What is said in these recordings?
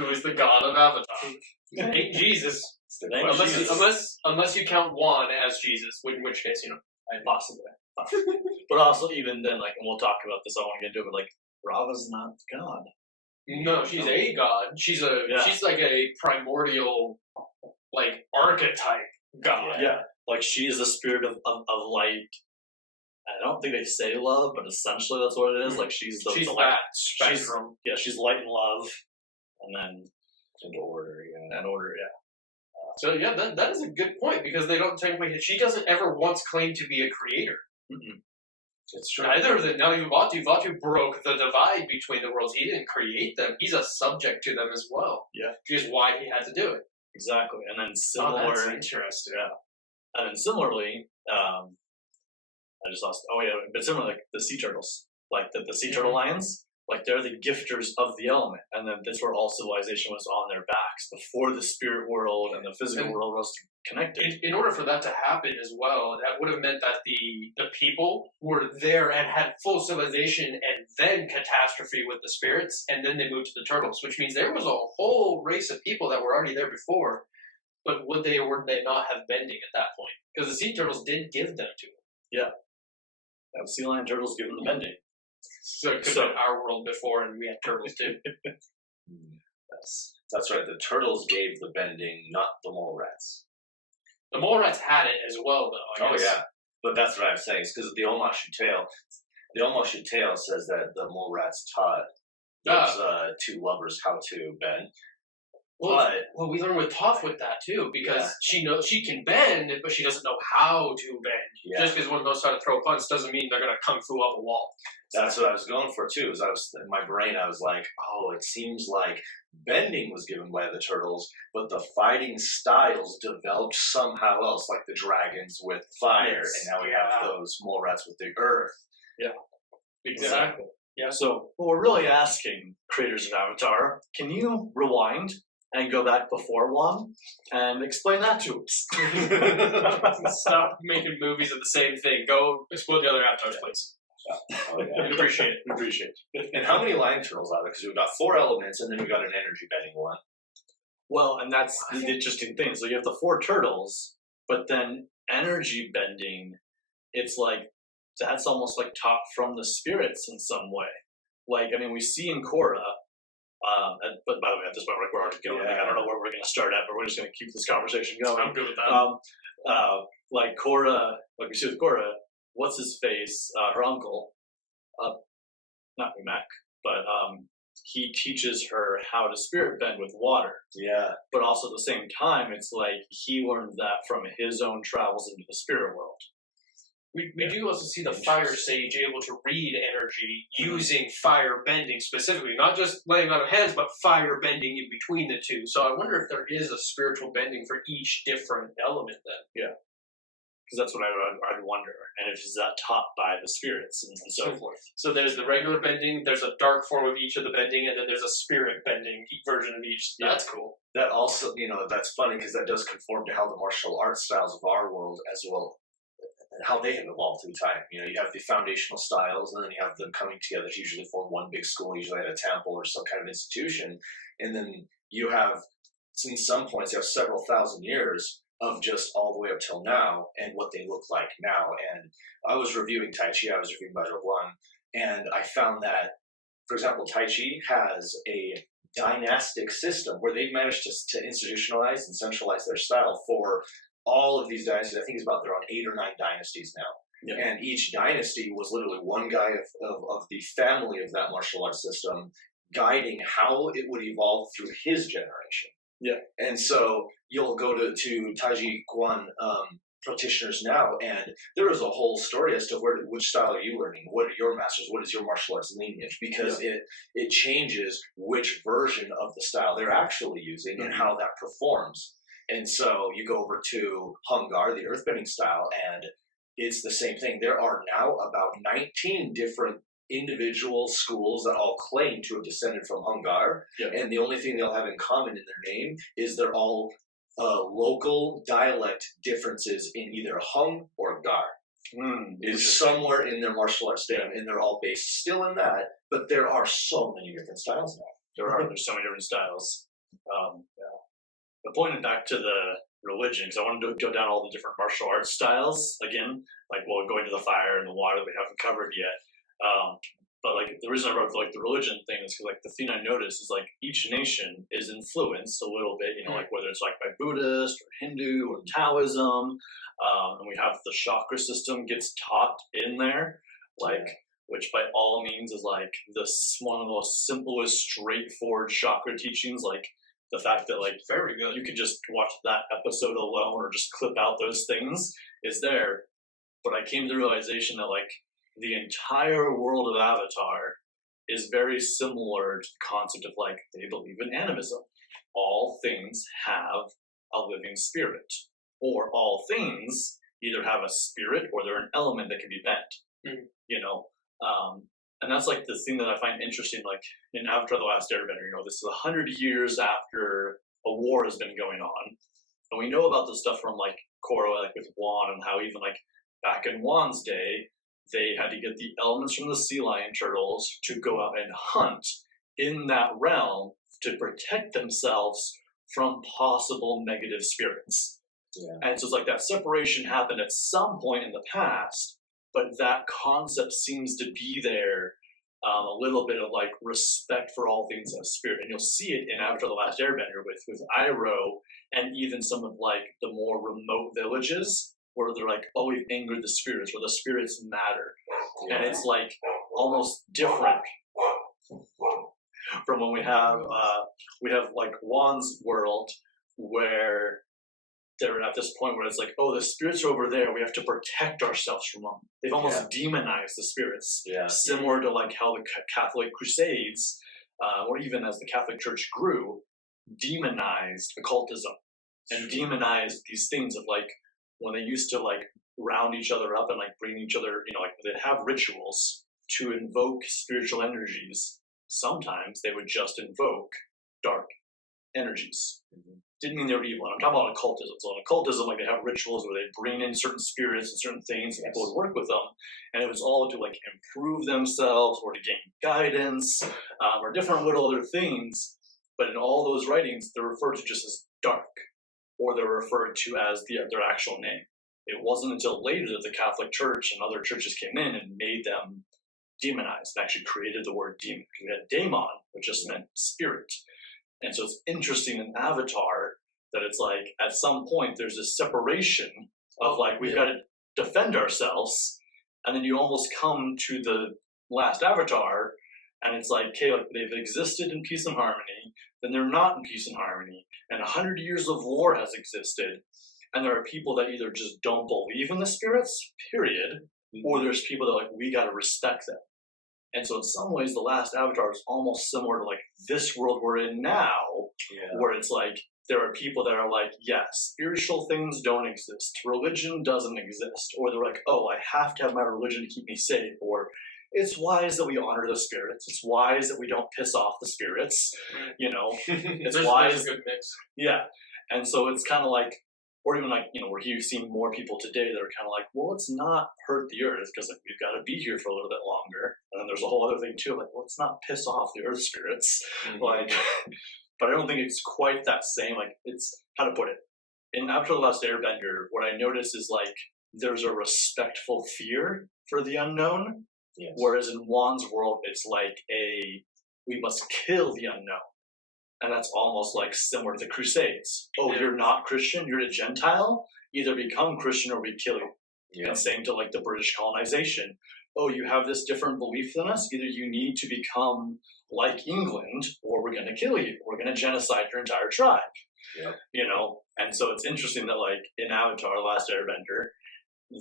who is the god of Avatar. Ain't Jesus. Unless you count Juan as Jesus, in which case, possibly. But also, even then, like, and we'll talk about this, I want to get into it, but, like, Rava's not God. No, she's a god. She's like a primordial, like, archetype god. Yeah. Like, she is the spirit of light. I don't think they say love, but essentially that's what it is. Like, she's the that spectrum. She's light and love, and then into order, and order, So that is a good point, because they don't technically. She doesn't ever once claim to be a creator. Mm-mm. It's true. Neither of Vatu. Vatu broke the divide between the worlds. He didn't create them. He's a subject to them as well. Yeah, which is why he had to do it. Exactly, and then that's interesting. Yeah, and then similarly, I just lost. Oh yeah, but similarly, like the sea turtles, like the sea turtle lions. Like, they're the gifters of the element, and then that's where all civilization was on their backs before the spirit world and the physical world was connected. In order for that to happen as well, that would have meant that the people were there and had full civilization, and then catastrophe with the spirits, and then they moved to the turtles, which means there was a whole race of people that were already there before. But would they or would they not have bending at that point? Because the sea turtles did give them to them. Yeah, the sea lion turtles give them the bending. So it could have been our world before, and we had turtles too. That's right. The turtles gave the bending, not the mole rats. The mole rats had it as well, though. I guess. Yeah, but that's what I'm saying. It's because the Omashu tale. The Omashu tale says that the mole rats taught those two lovers how to bend. Well, we learn with Toph with that too, because she knows she can bend, but she doesn't know how to bend. Yeah. Just because one knows how to throw a punch doesn't mean they're gonna kung fu up a wall. That's what I was going for too. Is in my brain, I was like, oh, it seems like bending was given by the turtles, but the fighting styles developed somehow else, like the dragons with fire, and now we have those mole rats with the earth. Yeah, exactly. Yeah. So, what we're really asking creators of Avatar, can you rewind and go back before one and explain that to us? Stop making movies of the same thing. Go explore the other avatars, please. Oh, yeah. We appreciate it. And how many lion turtles are there? Because we've got 4 elements, and then we've got an energy bending one. Well, and that's the interesting thing. So you have the 4 turtles, but then energy bending, it's like, that's almost like taught from the spirits in some way. Like, I mean, we see in Korra, but by the way, at this point, we're already going. Like, I don't know where we're going to start at, but we're just going to keep this conversation going. I'm good with that. Like Korra, like we see with Korra, what's his face? Her uncle, not Mac, but he teaches her how to spirit bend with water. Yeah. But also at the same time, it's like he learned that from his own travels into the spirit world. We do also see the fire sage able to read energy using fire bending specifically, not just laying on of hands, but fire bending in between the two. So I wonder if there is a spiritual bending for each different element then. Yeah. Because that's what I'd wonder. And if is that taught by the spirits and so forth. So there's the regular bending, there's a dark form of each of the bending, and then there's a spirit bending version of each. Yeah. That's cool. That also, that's funny because that does conform to how the martial arts styles of our world as well, how they have evolved through time. You have the foundational styles, and then you have them coming together to usually form one big school, usually at a temple or some kind of institution. And then you have, in some points, you have several thousand years of just all the way up till now and what they look like now. And I was reviewing Tai Chi, I was reviewing Bajra Guan, and I found that, for example, Tai Chi has a dynastic system where they've managed to institutionalize and centralize their style for all of these dynasties. I think they're on 8 or 9 dynasties now. Yeah. And each dynasty was literally one guy of the family of that martial arts system guiding how it would evolve through his generation. Yeah. And so you'll go to Taiji Guan practitioners now, and there is a whole story as to which style are you learning, what are your masters, what is your martial arts lineage, because it changes which version of the style they're actually using and how that performs. And so you go over to Hungar, the earthbending style, and it's the same thing. There are now about 19 different individual schools that all claim to have descended from Hungar, and the only thing they'll have in common in their name is they're all local dialect differences in either Hung or Gar. Is somewhere in their martial arts stem, and they're all based still in that, but there are so many different styles now. There's so many different styles. But pointing back to the religion, because I wanted to go down all the different martial arts styles again, like going to the fire and the water that we haven't covered yet. But like the reason I wrote like the religion thing is because like the thing I noticed is like each nation is influenced a little bit, like whether it's like by Buddhist or Hindu or Taoism, and we have the chakra system gets taught in there, like which by all means is like one of the most simplest, straightforward chakra teachings, like. The fact that like very good, you could just watch that episode alone or just clip out those things is there. But I came to the realization that like the entire world of Avatar is very similar to the concept of like they believe in animism. All things have a living spirit, or all things either have a spirit or they're an element that can be bent. And that's like the thing that I find interesting, like in Avatar: The Last Airbender, this is 100 years after a war has been going on. And we know about this stuff from like Korra, like with Wan, and how even like back in Wan's day, they had to get the elements from the sea lion turtles to go out and hunt in that realm to protect themselves from possible negative spirits. Yeah. And so it's like that separation happened at some point in the past, but that concept seems to be there, a little bit of like respect for all things as spirit, and you'll see it in Avatar: The Last Airbender with Iroh, and even some of like the more remote villages where they're like, oh, we've angered the spirits, where the spirits matter, and it's like almost different from when we have like Wan's world where. They're at this point where it's like, oh, the spirits are over there. We have to protect ourselves from them. They've almost demonized the spirits, similar to like how the Catholic Crusades, or even as the Catholic Church grew, demonized occultism and demonized these things of like when they used to like round each other up and like bring each other, like they'd have rituals to invoke spiritual energies. Sometimes they would just invoke dark energies. Didn't mean they were evil. And I'm talking about occultism. So in occultism, like they have rituals where they bring in certain spirits and certain things, and people would work with them, and it was all to like improve themselves or to gain guidance, or different little other things. But in all those writings, they're referred to just as dark, or they're referred to as their actual name. It wasn't until later that the Catholic Church and other churches came in and made them demonized and actually created the word demon. We had daemon, which just meant spirit. And so it's interesting in Avatar that it's like at some point there's a separation of like we've got to defend ourselves, and then you almost come to the last Avatar, and it's like, okay, like they've existed in peace and harmony, then they're not in peace and harmony, and 100 years of war has existed, and there are people that either just don't believe in the spirits, period, or there's people that like we got to respect them. And so in some ways, the last Avatar is almost similar to like this world we're in now, where it's like there are people that are like, yes, spiritual things don't exist. Religion doesn't exist. Or they're like, oh, I have to have my religion to keep me safe. Or it's wise that we honor the spirits. It's wise that we don't piss off the spirits. It's wise. There's a good mix. Yeah. And so it's kind of like, or even like, we're seeing more people today that are kind of like, well, let's not hurt the earth because like we've got to be here for a little bit longer. And then there's a whole other thing too, like, let's not piss off the earth spirits. Like, but I don't think it's quite that same. Like, it's how to put it. In Avatar: The Last Airbender, what I notice is like there's a respectful fear for the unknown, whereas in Wan's world, it's like we must kill the unknown. And that's almost like similar to the Crusades. Oh, you're not Christian, you're a Gentile? Either become Christian or we kill you. Yeah. And same to like the British colonization. Oh, you have this different belief than us? Either you need to become like England or we're going to kill you. We're going to genocide your entire tribe. Yep. And so it's interesting that like in Avatar: The Last Airbender,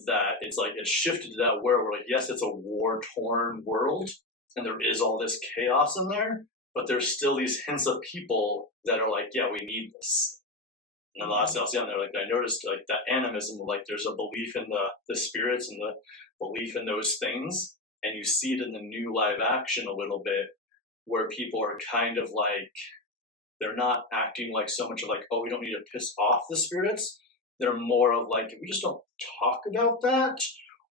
that it's like it's shifted to that where we're like, yes, it's a war-torn world and there is all this chaos in there, but there's still these hints of people that are like, yeah, we need this. And then the last thing I was there, like I noticed like that animism, like there's a belief in the spirits and the belief in those things, and you see it in the new live action a little bit, where people are kind of like, they're not acting like so much of like, oh, we don't need to piss off the spirits. They're more of like, we just don't talk about that.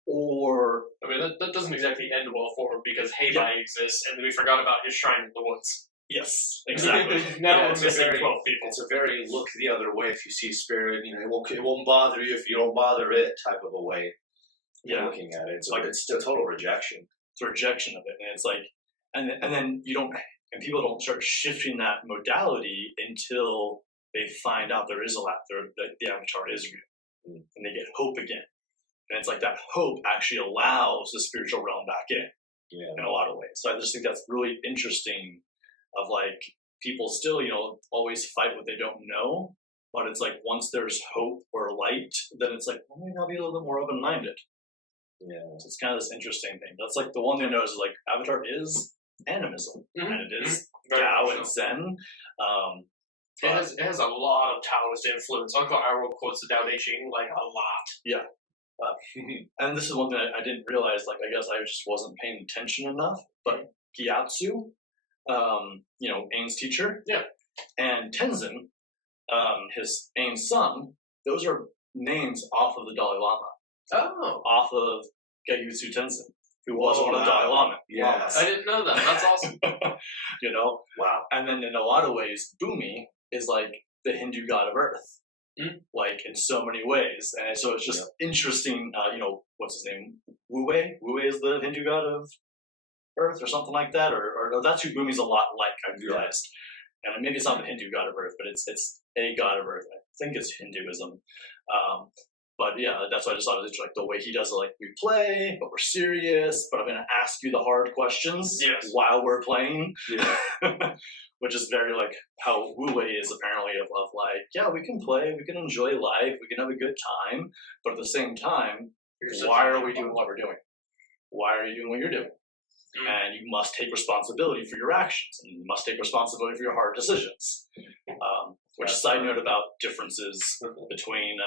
Or I mean, that doesn't exactly end well for him because Heibai exists, and we forgot about his shrine in the woods. Yes, exactly. Now Yeah, we're it's a missing very- 12 people. It's a very look the other way if you see spirit. It won't bother you if you don't bother it type of a way of looking at it. It's a total rejection. It's a rejection of it, and it's like, and then people don't start shifting that modality until they find out there is the avatar is real, and they get hope again, and it's like that hope actually allows the spiritual realm back in a lot of ways. So I just think that's really interesting. Of like people still, always fight what they don't know, but it's like once there's hope or light, then it's like, well, maybe I'll be a little bit more open-minded. Yeah. So it's kind of this interesting thing. That's like the one thing I noticed is like Avatar is animism, and it is Tao and Zen. It has a lot of Taoist influence. Uncle Arrow quotes the Tao Te Ching like a lot. Yeah. And this is one thing I didn't realize, like I guess I just wasn't paying attention enough, but Gyatso, Aang's teacher, and Tenzin, Aang's son, those are names off of the Dalai Lama. Oh. Off of Gyatso Tenzin, who was one of the Dalai Lama. Yes. I didn't know that. That's awesome. Wow. And then in a lot of ways, Bhumi is like the Hindu god of earth, like in so many ways. And so it's just interesting, what's his name? Wu Wei? Wu Wei is the Hindu god of earth or something like that, or that's who Bhumi's a lot like, I've realized. And maybe it's not the Hindu god of earth, but it's a god of earth. I think it's Hinduism. But yeah, that's why I just thought it was like the way he does it, like we play, but we're serious, but I'm going to ask you the hard questions while we're playing. Which is very like how Wu Wei is apparently of like, yeah, we can play, we can enjoy life, we can have a good time, but at the same time, why are we doing what we're doing? Why are you doing what you're doing? And you must take responsibility for your actions, and you must take responsibility for your hard decisions. Which side note about differences between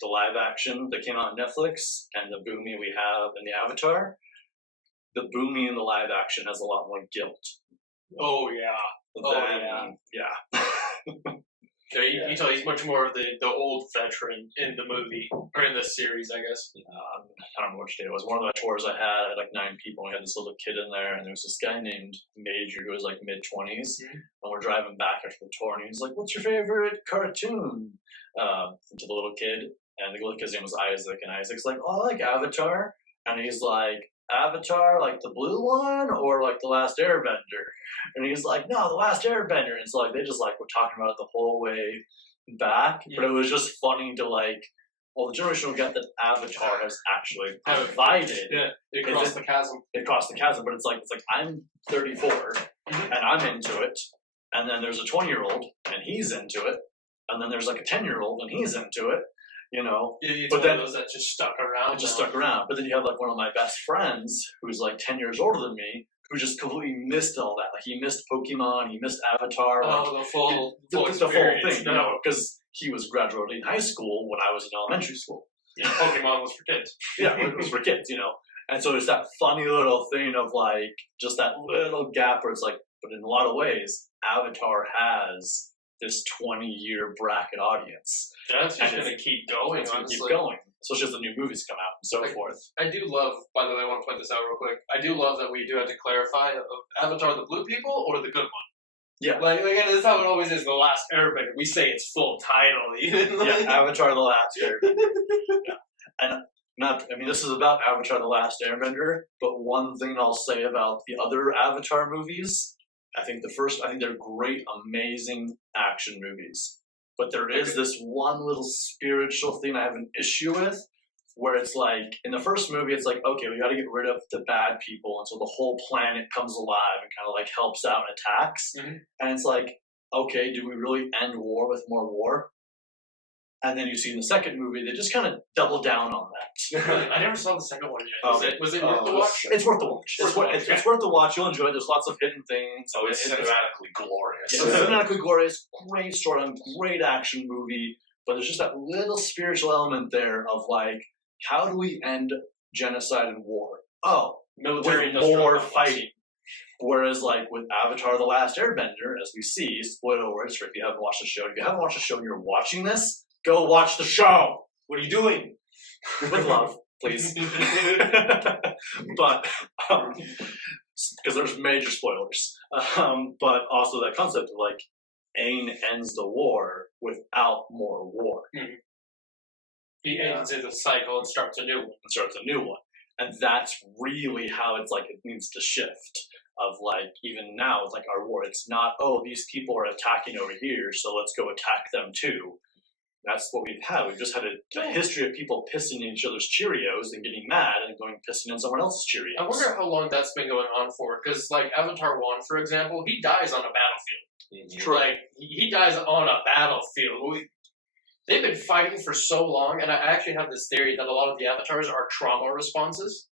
the live action that came out on Netflix and the Bhumi we have in the Avatar. The Bhumi in the live action has a lot more guilt. Oh yeah. He's much more of the old veteran in the movie, or in the series, I guess. I don't remember which day it was. One of the tours I had like 9 people, and we had this little kid in there, and there was this guy named Major who was like mid-20s, and we're driving back after the tour, and he's like, "What's your favorite cartoon?" To the little kid, and the little kid's name was Isaac, and Isaac's like, "Oh, I like Avatar," and he's like, "Avatar, like the blue one, or like the Last Airbender?" And he's like, "No, the Last Airbender." And so like they just like were talking about it the whole way back, but it was just funny to like, well, the generation will get that Avatar has actually divided. It crossed the chasm. It crossed the chasm, but it's like I'm 34 and I'm into it, and then there's a 20-year-old and he's into it, and then there's like a 10-year-old and he's into it. It's but one then of those that just stuck around. It just stuck around. But then you have like one of my best friends who's like 10 years older than me, who just completely missed all that. Like he missed Pokemon, he missed Avatar. The full thing, because he was graduating high school when I was in elementary school. Yeah, Pokemon was for kids. Yeah, it was for kids, And so there's that funny little thing of like just that little gap where it's like, but in a lot of ways, Avatar has this 20-year bracket audience. That's just going to keep going. It's going to keep going, especially as the new movies come out and so forth. I do love, by the way, I want to point this out real quick. I do love that we do have to clarify Avatar the blue people or the good one. Yeah. Like that's how it always is. The Last Airbender. We say its full title even. Avatar the Last Airbender. And this is about Avatar the Last Airbender, but one thing I'll say about the other Avatar movies, I think they're great, amazing action movies. But there is this one little spiritual thing I have an issue with, where it's like, in the first movie, it's like, okay, we got to get rid of the bad people, and so the whole planet comes alive and kind of like helps out and attacks. And it's like, okay, do we really end war with more war? And then you see in the second movie, they just kind of double down on that. I never saw the second one yet. Was it worth the watch? It's worth the watch. It's worth the watch. You'll enjoy it. There's lots of hidden things. So it's cinematically glorious. It's cinematically glorious. Great story, great action movie. But there's just that little spiritual element there of like, how do we end genocide and war? Oh, military with more fighting. Whereas, like with Avatar: The Last Airbender, as we see, spoiler alerts for if you haven't watched the show. If you haven't watched the show and you're watching this, go watch the show. What are you doing? With love. please. But because there's major spoilers. But also that concept of like Aang ends the war without more war. He ends the cycle and starts a new one. And that's really how it's like it needs to shift. Of like, even now, it's like our war. It's not, oh, these people are attacking over here, so let's go attack them too. That's what we've had. We've just had a history of people pissing in each other's Cheerios and getting mad and going pissing in someone else's Cheerios. I wonder how long that's been going on for. Because, like, Avatar 1, for example, he dies on a battlefield. True. Like, he dies on a battlefield. They've been fighting for so long, and I actually have this theory that a lot of the avatars are trauma responses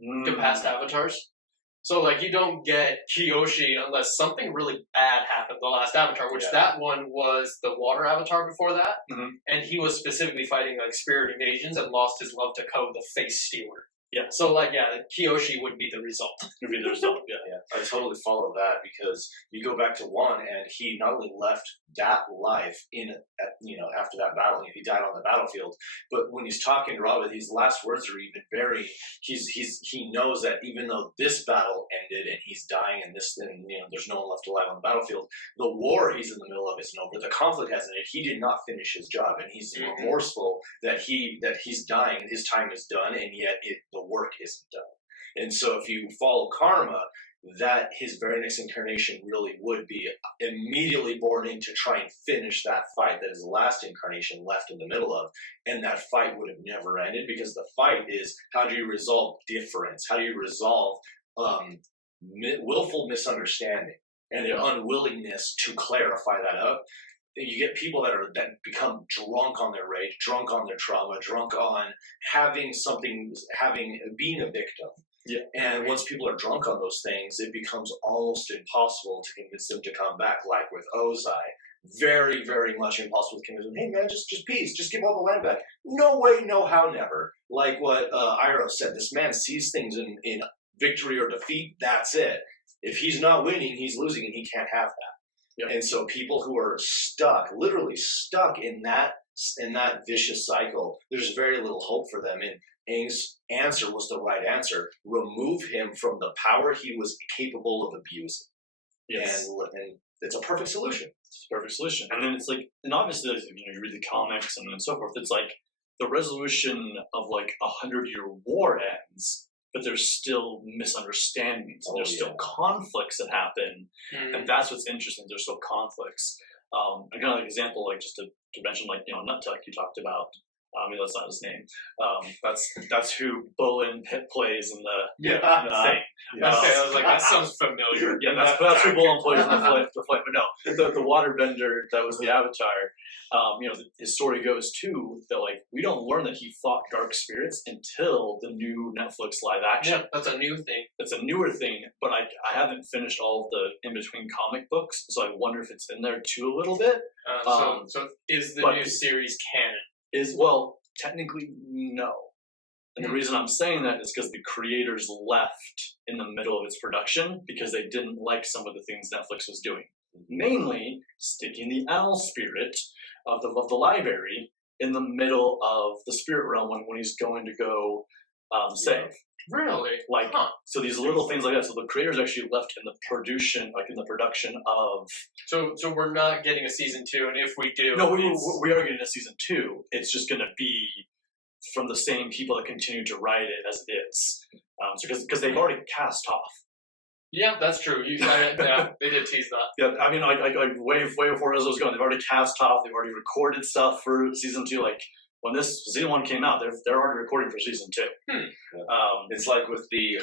to past avatars. So, like, you don't get Kyoshi unless something really bad happened the last Avatar, which that one was the water Avatar before that. And he was specifically fighting, like, spirit invasions and lost his love to Ko, the face stealer. Yeah. So, like, Kyoshi would be the result. Would be the result, yeah. I totally follow that because you go back to 1 and he not only left that life after that battle, he died on the battlefield, but when he's talking to Robin, his last words are even very, he knows that even though this battle ended and he's dying and there's no one left alive on the battlefield, the war he's in the middle of isn't over. The conflict hasn't ended. He did not finish his job and he's remorseful that he's dying and his time is done, and yet the work isn't done. And so if you follow karma, that his very next incarnation really would be immediately born in to try and finish that fight that his last incarnation left in the middle of. And that fight would have never ended, because the fight is, how do you resolve difference? How do you resolve willful misunderstanding and an unwillingness to clarify that up? You get people that become drunk on their rage, drunk on their trauma, drunk on being a victim. Yeah. And once people are drunk on those things, it becomes almost impossible to convince them to come back, like with Ozai. Very, very much impossible to convince them, hey man, just peace, just give all the land back. No way, no how, never. Like what Iroh said, this man sees things in victory or defeat, that's it. If he's not winning, he's losing, and he can't have that. Yep. And so people who are literally stuck in that vicious cycle, there's very little hope for them. And Aang's answer was the right answer. Remove him from the power he was capable of abusing. Yes. And it's a perfect solution. It's a perfect solution. And then it's like, and obviously, you read the comics and so forth, it's like the resolution of like 100-year war ends, but there's still misunderstandings. And there's still conflicts that happen. And that's what's interesting. There's still conflicts. I got an example, like just to mention, like, Nuttuck you talked about. I mean, that's not his name. That's who Bolin plays in the thing. I was like, that sounds familiar. Yeah, that's who Bolin plays in the flight. But no, the waterbender that was the Avatar. His story goes too that like we don't learn that he fought dark spirits until the new Netflix live action. Yeah, that's a new thing. That's a newer thing, but I haven't finished all of the in between comic books, so I wonder if it's in there too a little bit. So is the new series canon? Well, technically no. And the reason I'm saying that is because the creators left in the middle of its production because they didn't like some of the things Netflix was doing. Mainly sticking the owl spirit of the library in the middle of the spirit realm when he's going to go save. Really? So these little things like that. So the creators actually left in the production of. So we're not getting a season 2, and if we do, no, we are getting a season 2. It's just going to be from the same people that continue to write it as it is. Because they've already cast off. Yeah, that's true. They did tease that. Yeah, I mean, way before as it was going, they've already cast off. They've already recorded stuff for season 2. Like when this season 1 came out, they're already recording for season 2. It's like with the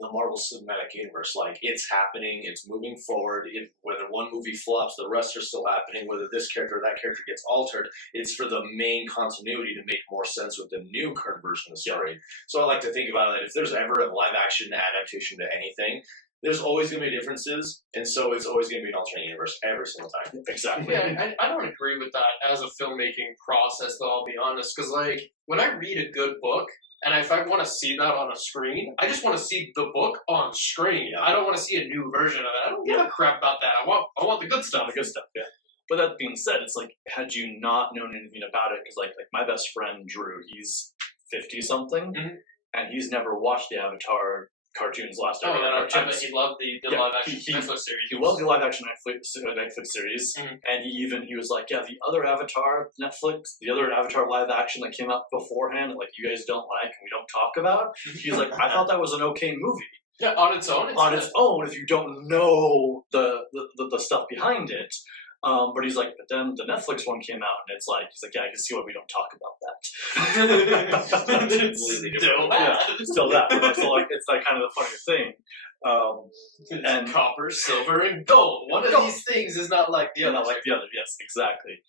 Marvel Cinematic Universe. Like it's happening, it's moving forward. Whether one movie flops, the rest are still happening. Whether this character or that character gets altered, it's for the main continuity to make more sense with the new current version of the story. So I like to think about it. If there's ever a live action adaptation to anything, there's always going to be differences, and so it's always going to be an alternate universe every single time. Exactly. Yeah, I don't agree with that as a filmmaking process, though, I'll be honest. Because, like, when I read a good book, and if I want to see that on a screen, I just want to see the book on screen. I don't want to see a new version of it. I don't give a crap about that. I want the good stuff. The good stuff, yeah. But that being said, it's like, had you not known anything about it, because like my best friend Drew, he's 50 something, Mhm. and he's never watched the Avatar cartoons, Last Oh, Airbender and cartoons. he loved the Yeah, live action he- Netflix series. He loved the live action Netflix series, Mhm. and he was like, yeah, the other Avatar Netflix, the other Avatar live action that came out beforehand, like you guys don't like and we don't talk about. He's like, I thought that was an okay movie. Yeah, on its own. On its own, if you don't know the stuff behind it. But he's like, but then the Netflix one came out, and he's like, yeah, I can see why we don't talk about that. Still that. So like, it's like kind of the funny thing. And copper, silver, and gold. One of these things is not like the other. Not like the other. Yes, exactly.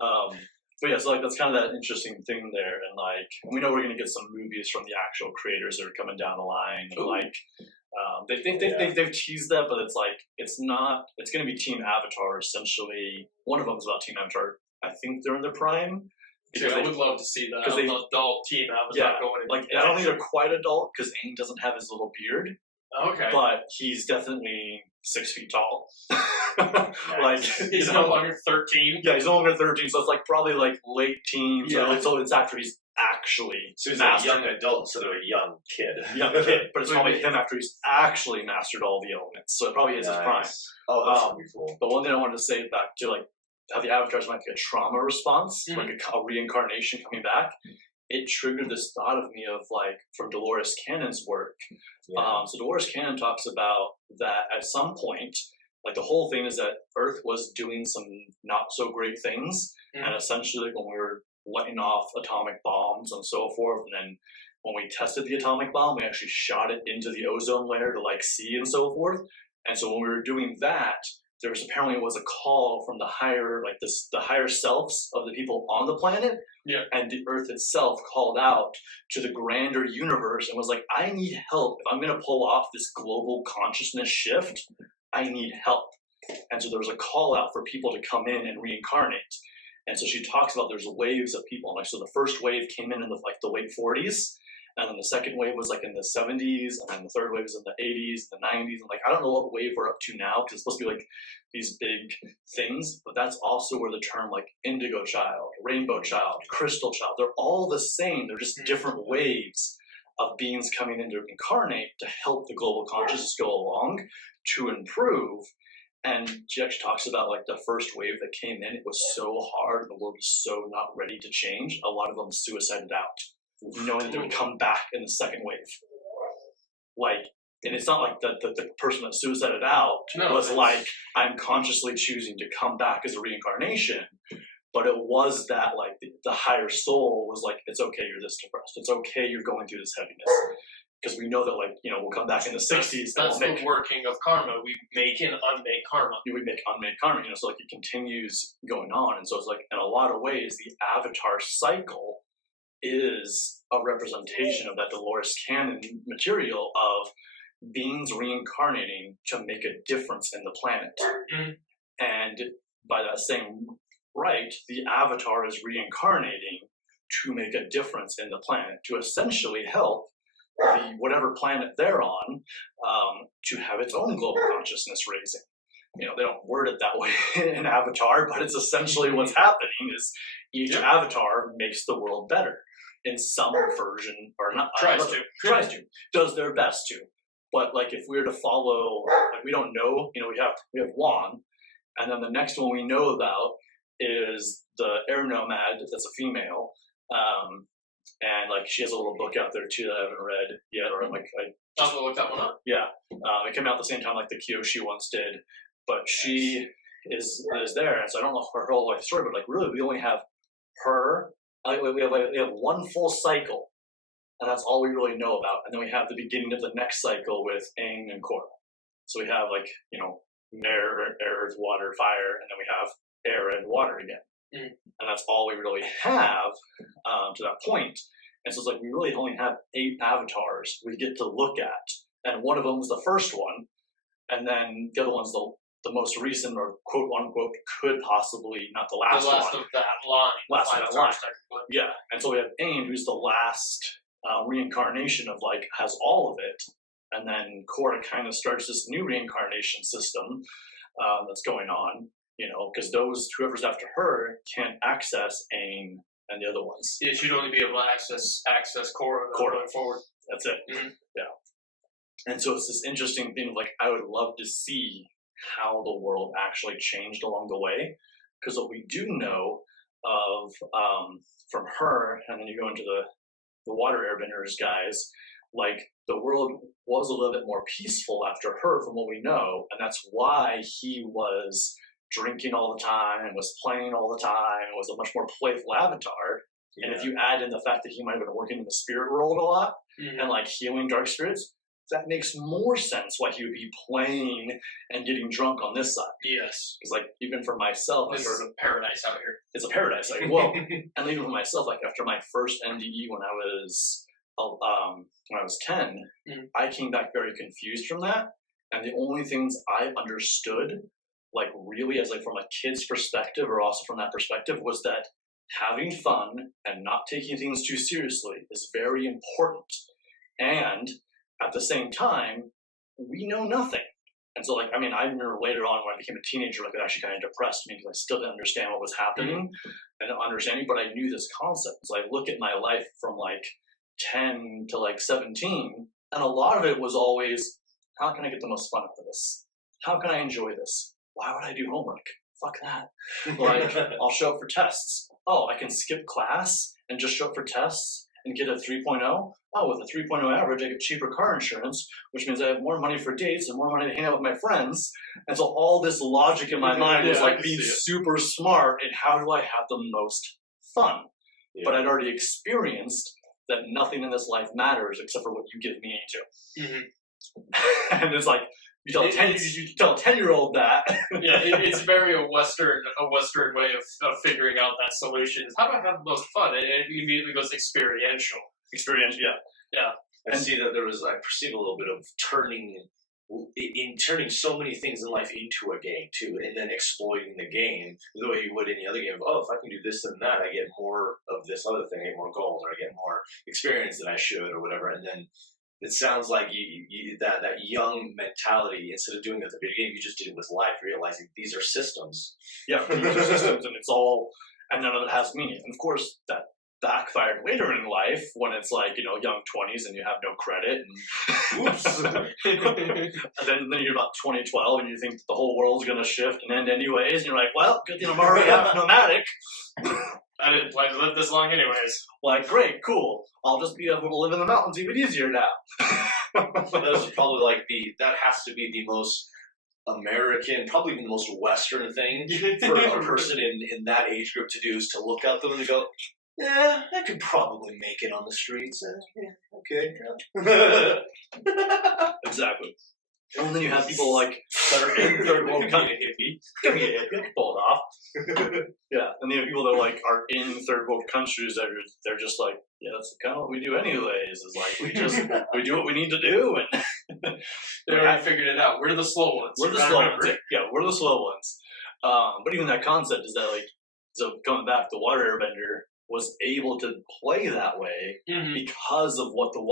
But yeah, so like that's kind of that interesting thing there, and like we know we're gonna get some movies from the actual creators that are coming down the line, and like. They've teased that, but it's like it's not. It's going to be Team Avatar essentially. One of them is about Team Avatar. I think they're in their prime. I would love to see that. Because they adult Team Avatar going. Like I don't think they're quite adult because Aang doesn't have his little beard. Okay. But he's definitely 6 feet tall. Like he's no longer 13. Yeah, he's no longer 13, so it's like probably like late teens. Yeah. So it's after he's actually so he's a young adult instead of a young kid. But it's probably him after he's actually mastered all the elements. So it probably is his prime. Oh, that's gonna be cool. But one thing I wanted to say back to like how the avatars might be a trauma response, like a reincarnation coming back. It triggered this thought of me of like from Dolores Cannon's work. So Dolores Cannon talks about that at some point, like the whole thing is that Earth was doing some not so great things, and essentially when we were letting off atomic bombs and so forth, and then when we tested the atomic bomb, we actually shot it into the ozone layer to like see and so forth. And so when we were doing that, there was apparently was a call from the higher, like the higher selves of the people on the planet. Yeah. And the Earth itself called out to the grander universe and was like, I need help. If I'm going to pull off this global consciousness shift, I need help. And so there was a call out for people to come in and reincarnate. And so she talks about there's waves of people. Like, so the first wave came in the late 40s. And then the second wave was like in the 70s, and then the third wave was in the 80s, the 90s, and like I don't know what wave we're up to now because it's supposed to be like these big things, but that's also where the term like indigo child, rainbow child, crystal child, they're all the same. They're just different waves of beings coming in to incarnate to help the global consciousness go along to improve. And she actually talks about like the first wave that came in, it was so hard, the world was so not ready to change. A lot of them suicided out, knowing that they would come back in the second wave. Like, and it's not like the person that suicided out was like, I'm consciously choosing to come back as a reincarnation, but it was that like the higher soul was like, it's okay, you're this depressed. It's okay, you're going through this heaviness. Because we know that, like, you know, we'll come back in the 60s. That's the working of karma. We make and unmake karma. We make unmade karma, you know, so like it continues going on. And so it's like, in a lot of ways, the avatar cycle is a representation of that Dolores Cannon material of beings reincarnating to make a difference in the planet. And by that same right, the avatar is reincarnating to make a difference in the planet, to essentially help the whatever planet they're on to have its own global consciousness raising. You know, they don't word it that way in Avatar, but it's essentially what's happening is each avatar makes the world better in some version, or not tries to, does their best to. But like if we were to follow, like we don't know, you know, we have Juan, and then the next one we know about is the air nomad that's a female. And like she has a little book out there too that I haven't read yet, or I'm like I'll have to look that one up. Yeah, it came out at the same time like the Kyoshi once did, but she is there, and so I don't know her whole life story, but like really we only have her. We have one full cycle, and that's all we really know about, and then we have the beginning of the next cycle with Aang and Korra. So we have like, you know, air, earth, water, fire, and then we have air and water again. And that's all we really have to that point. And so it's like we really only have 8 avatars we get to look at. And one of them is the first one. And then the other one's the most recent, or quote unquote, could possibly, not the last one. The last of that line. Last of that line. Yeah. And so we have Aang, who's the last reincarnation of like, has all of it. And then Korra kind of starts this new reincarnation system that's going on. You know, because whoever's after her can't access Aang and the other ones. It should only be able to access Korra going forward. That's it. Mhm. Yeah. And so it's this interesting thing. Like, I would love to see how the world actually changed along the way, because what we do know of from her, and then you go into the water airbenders guys, like the world was a little bit more peaceful after her, from what we know, and that's why he was drinking all the time and was playing all the time and was a much more playful avatar. Yeah. And if you add in the fact that he might have been working in the spirit world a lot and like healing dark spirits, that makes more sense why he would be playing and getting drunk on this side. Yes. Because like even for myself, This is a paradise out here. it's a paradise. Like, whoa. And even for myself, like after my first NDE when I was 10, I came back very confused from that. And the only things I understood, like really as like from a kid's perspective or also from that perspective, was that having fun and not taking things too seriously is very important. And at the same time, we know nothing. And so, like, I mean, I remember later on when I became a teenager, like, it actually kind of depressed me because I still didn't understand what was happening and understanding, but I knew this concept. So I look at my life from like 10 to like 17, and a lot of it was always, how can I get the most fun out of this? How can I enjoy this? Why would I do homework? Fuck that. Like, I'll show up for tests. Oh, I can skip class and just show up for tests and get a 3.0. Oh, with a 3.0 average, I get cheaper car insurance, which means I have more money for dates and more money to hang out with my friends. And so all this logic in my mind was like being super smart in how do I have the most fun? Yeah. But I'd already experienced that nothing in this life matters except for what you give meaning to. And it's like, you tell a 10-year-old that. Yeah, it's very a Western way of figuring out that solution. How do I have the most fun? And it immediately goes experiential. Experiential, yeah. I see that I perceive a little bit of turning so many things in life into a game too, and then exploiting the game the way you would any other game. Oh, if I can do this and that, I get more of this other thing. I get more gold, or I get more experience than I should, or whatever. And then it sounds like that young mentality, instead of doing it at the beginning, you just did it with life, realizing these are systems. Yeah, these are systems, and it's all, and none of it has meaning. And of course, that backfired later in life when it's like, young 20s and you have no credit and oops. And then you're about 2012 and you think the whole world's going to shift and end anyways. And you're like, well, good thing I'm already half nomadic. I didn't plan to live this long anyways. Like, great, cool. I'll just be able to live in the mountains even easier now. That probably that has to be the most American, probably even the most Western thing for a person in that age group to do, is to look out them and go, yeah, I could probably make it on the streets. Okay. Exactly. And then you have people like that are in third world countries. Give me a hippie, I can pull it off. Yeah, and then you have people that are in third world countries that they're just like, yeah, that's kind of what we do anyways. Is like we do what we need to do, and they already figured it out. We're the slow ones. We're the slow ones. Yeah, we're the slow ones. But even that concept is that so coming back, the water airbender was able to play that way because of what the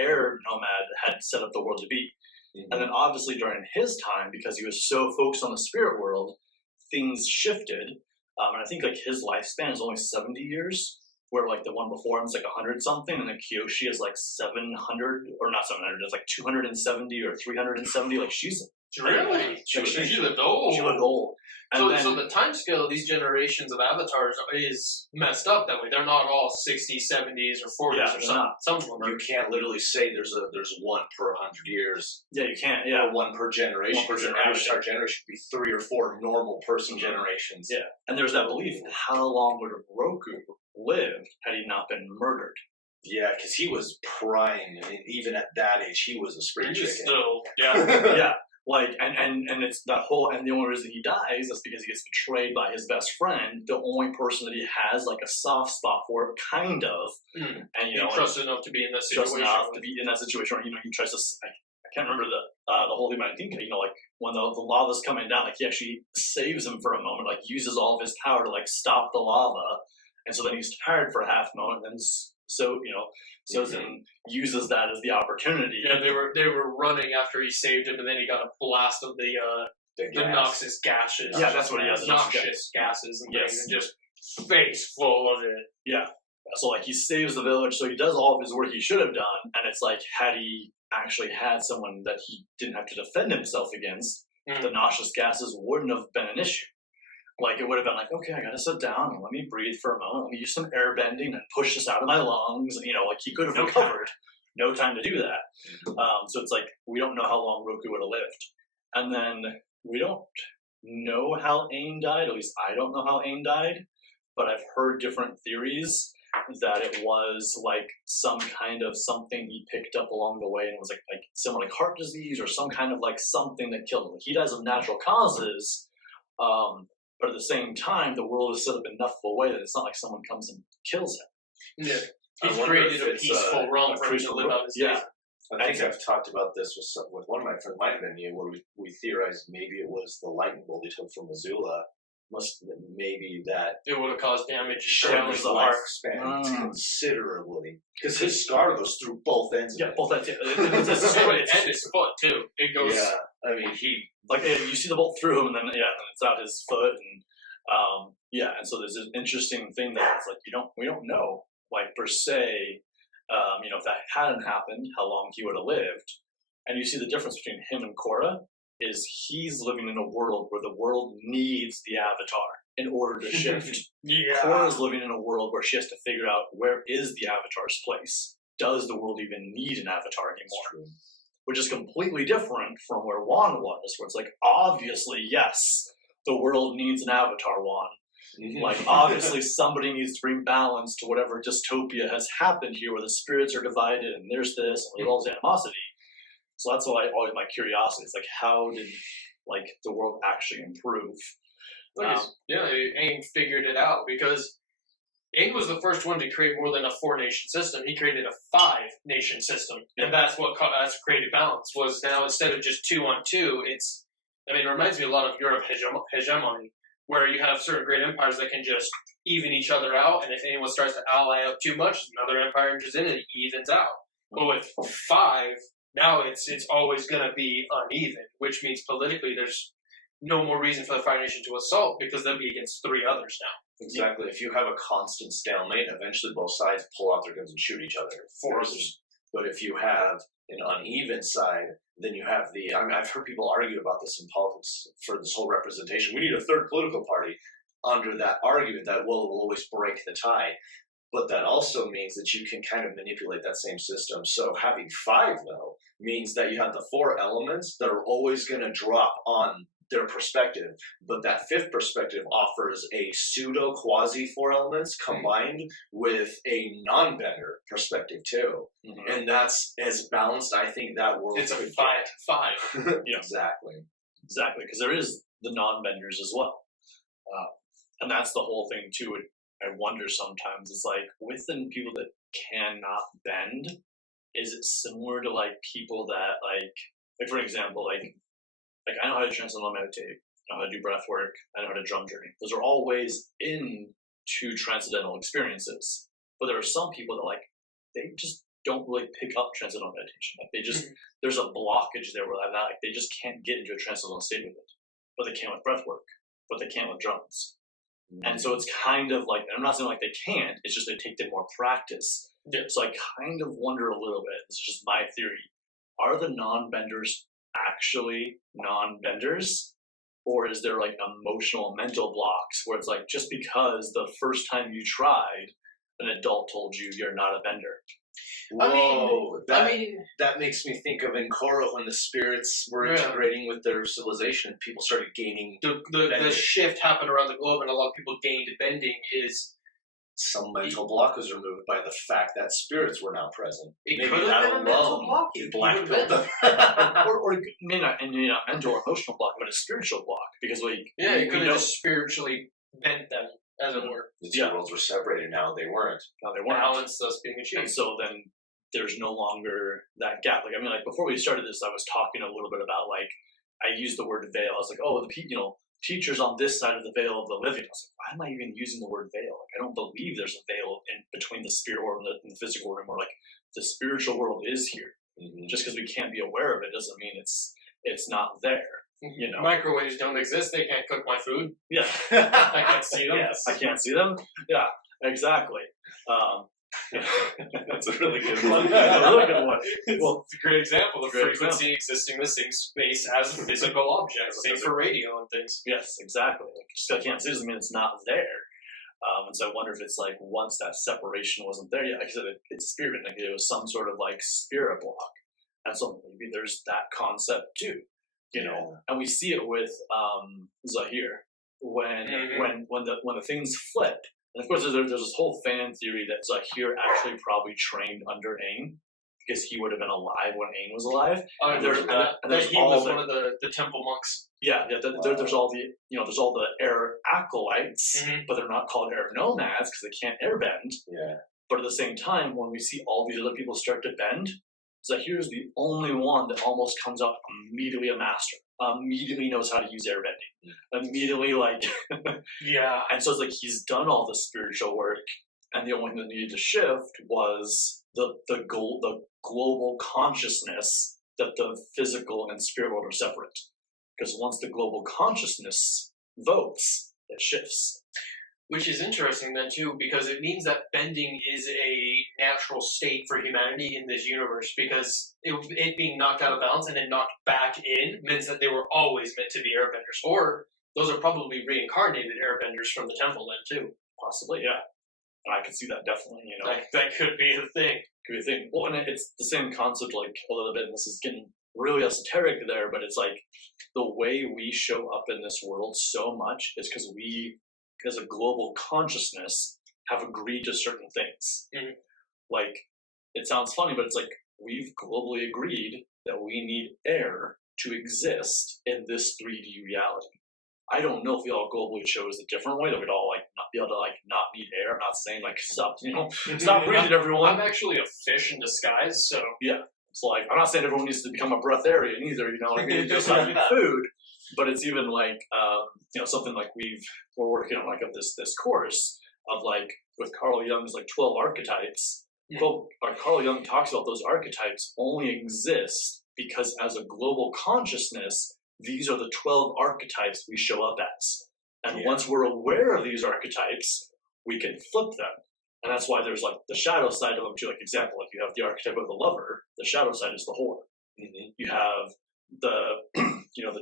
air nomad had set up the world to be. And then obviously during his time, because he was so focused on the spirit world, things shifted. And I think his lifespan is only 70 years, where the one before him is 100 something, and then Kyoshi is 700, or not 700, it's 270 or 370. She's really? She lived old. She lived old. So the time scale of these generations of avatars is messed up that way. They're not all 60s, 70s, or 40s or something. Not. Some of them are. You can't literally say there's one per 100 years. Yeah, you can't. Yeah, or one per generation. One per generation. Avatar generation would be 3 or 4 normal person generations. Yeah, and there's that belief: how long would Roku lived had he not been murdered? Yeah, because he was prime, and even at that age, he was a spring chicken. Still, yeah, yeah. And it's that whole, and the only reason he dies is because he gets betrayed by his best friend, the only person that he has a soft spot for, kind of. And he trusted enough to be in that situation. Where, he tries to. I can't remember the whole thing, but I think when the lava's coming down, he actually saves him for a moment, uses all of his power to stop the lava, and so then he's tired for a half moment, and then uses that as the opportunity. Yeah, they were running after he saved him, and then he got a blast of the noxious gases. Yeah, that's what he has. Noxious gases and things, and just face full of it. Yeah. So like he saves the village, so he does all of his work he should have done, and it's like had he actually had someone that he didn't have to defend himself against, the nauseous gases wouldn't have been an issue. Like it would have been like, okay, I gotta sit down and let me breathe for a moment, let me use some air bending and push this out of my lungs. You know, like he could have recovered. No time to do that. So it's like we don't know how long Roku would have lived, and then we don't know how Aang died. At least I don't know how Aang died, but I've heard different theories that it was like some kind of something he picked up along the way, and it was like similar like heart disease or some kind of like something that killed him. Like, he dies of natural causes, but at the same time, the world is set up enough of a way that it's not like someone comes and kills him. Yeah, he's created a peaceful realm for him to live out his days. I think I've talked about this with one of my friends, might have been you, where we theorized maybe it was the lightning bolt they took from Missoula. Maybe that it would have caused damage. Shortened his lifespan considerably because his scar goes through both ends. Yeah, both ends. It's and his foot too. It goes. Yeah, I mean you see the bolt through him, and then it's out his foot, and and so there's an interesting thing that it's like we don't know like per se, if that hadn't happened, how long he would have lived, and you see the difference between him and Korra. Is he's living in a world where the world needs the Avatar in order to shift. Korra's living in a world where she has to figure out where is the Avatar's place. Does the world even need an Avatar anymore? Which is completely different from where Wan was, where it's like, obviously, yes, the world needs an Avatar, Wan. Like, obviously, somebody needs to bring balance to whatever dystopia has happened here, where the spirits are divided, and there's this, and there's all this animosity. So that's why always my curiosity is like, how did like the world actually improve? Aang figured it out because Aang was the first one to create more than a 4-nation system. He created a 5-nation system, and that's what created balance. Was now instead of just 2 on 2, it reminds me a lot of Europe hegemony, where you have certain great empires that can just even each other out, and if anyone starts to ally up too much, another empire enters in and it evens out. But with 5. Now it's always going to be uneven, which means politically there's no more reason for the 5 nation to assault because they'll be against 3 others now. Exactly. If you have a constant stalemate, eventually both sides pull out their guns and shoot each other. But if you have an uneven side, then you have I've heard people argue about this in politics for this whole representation. We need a third political party under that argument that, well, it will always break the tie. But that also means that you can kind of manipulate that same system. So having 5, though, means that you have the 4 elements that are always going to drop on their perspective. But that 5th perspective offers a pseudo quasi 4 elements combined with a non-bender perspective, too. Mm-hmm. And that's as balanced, I think, that world it's could a 5-5. Yeah. Exactly, because there is the non-benders as well. And that's the whole thing, too. I wonder sometimes, it's like, within people that cannot bend, is it similar to, like, people that, like for example, like I know how to transcendental meditate, I know how to do breath work, I know how to drum journey. Those are all ways into transcendental experiences. But there are some people that, like, they just don't really pick up transcendental meditation. Like, they just, there's a blockage there where they just can't get into a transcendental state with it. But they can with breath work, but they can't with drums. And so it's kind of like, I'm not saying like they can't, it's just they take them more practice. Yeah. So I kind of wonder a little bit, this is just my theory, are the non-benders actually non-benders? Or is there like emotional mental blocks where it's like, just because the first time you tried, an adult told you you're not a bender? Whoa, that makes me think of in Korra when the spirits were integrating with their civilization, people started gaining the shift happened around the globe, and a lot of people gained bending. Is some mental block was removed by the fact that spirits were now present. It could have been a mental block. or may not mental or emotional block, but a spiritual block, because it could have just spiritually bent them. As it were. The 2 worlds were separated, now they weren't. Balance thus being achieved. And so then there's no longer that gap. Like, before we started this, I was talking a little bit about, like, I used the word veil. I was like, oh, teachers on this side of the veil of the living. I was like, why am I even using the word veil? Like, I don't believe there's a veil in between the spirit world and the physical world. Or like, the spiritual world is here. Mm-hmm. Just because we can't be aware of it doesn't mean it's not there. You know, Microwaves don't exist. They can't cook my food. yeah, I can't see them. yes, I can't see them. Yeah, exactly. That's a really good one. That's a really good one. Well, it's a great example of Great frequency existing in the same space as physical objects. Same for radio and things. Yes, exactly. Like, just I can't see doesn't mean it's not there. And so I wonder if it's like once that separation wasn't there yet, like I said, it's spirit. Like it was some sort of like spirit block, and so maybe there's that concept too, you know. And we see it with Zahir when the things flip. And of course, there's this whole fan theory that Zahir actually probably trained under Aang because he would have been alive when Aang was alive. There's he was one of the temple monks. Yeah, there's all the there's all the air acolytes, but they're not called air nomads because they can't airbend. Yeah. But at the same time, when we see all these other people start to bend, Zahir's the only one that almost comes out immediately a master. Immediately knows how to use airbending. Immediately, like Yeah. And so it's like he's done all the spiritual work, and the only thing that needed to shift was the global consciousness that the physical and spirit world are separate. Because once the global consciousness votes, it shifts. Which is interesting then too, because it means that bending is a natural state for humanity in this universe. Because it being knocked out of balance and then knocked back in means that they were always meant to be airbenders, or those are probably reincarnated airbenders from the temple then too. Possibly, yeah. I can see that definitely. You know, that could be the thing. Could be a thing. Well, and it's the same concept, like a little bit. And this is getting really esoteric there, but it's like the way we show up in this world so much is because we, as a global consciousness, have agreed to certain things. Like, it sounds funny, but it's like we've globally agreed that we need air to exist in this 3D reality. I don't know if we all globally chose a different way, that we'd all like not be able to like not need air. I'm not saying like stop breathing, everyone. I'm actually a fish in disguise, so yeah. It's like I'm not saying everyone needs to become a breatharian either. You know, like they just have to eat food. But it's even like something like we're working on like of this course of like with Carl Jung's like 12 archetypes. Well, Carl Jung talks about those archetypes only exist because as a global consciousness, these are the 12 archetypes we show up as. And once we're aware of these archetypes, we can flip them. And that's why there's like the shadow side of them too. Like example, like you have the archetype of the lover, the shadow side is the whore. You have the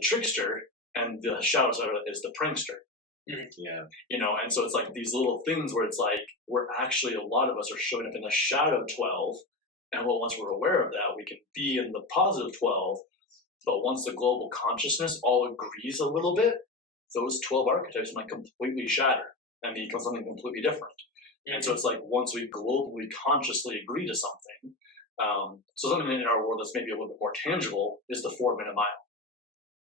trickster, and the shadow side of it is the prankster. Yeah. And so it's like these little things where it's like we're actually, a lot of us are showing up in the shadow 12, and once we're aware of that, we can be in the positive 12. But once the global consciousness all agrees a little bit, those 12 archetypes might completely shatter and become something completely different. And so it's like once we globally consciously agree to something, so something in our world that's maybe a little bit more tangible is the 4-minute mile.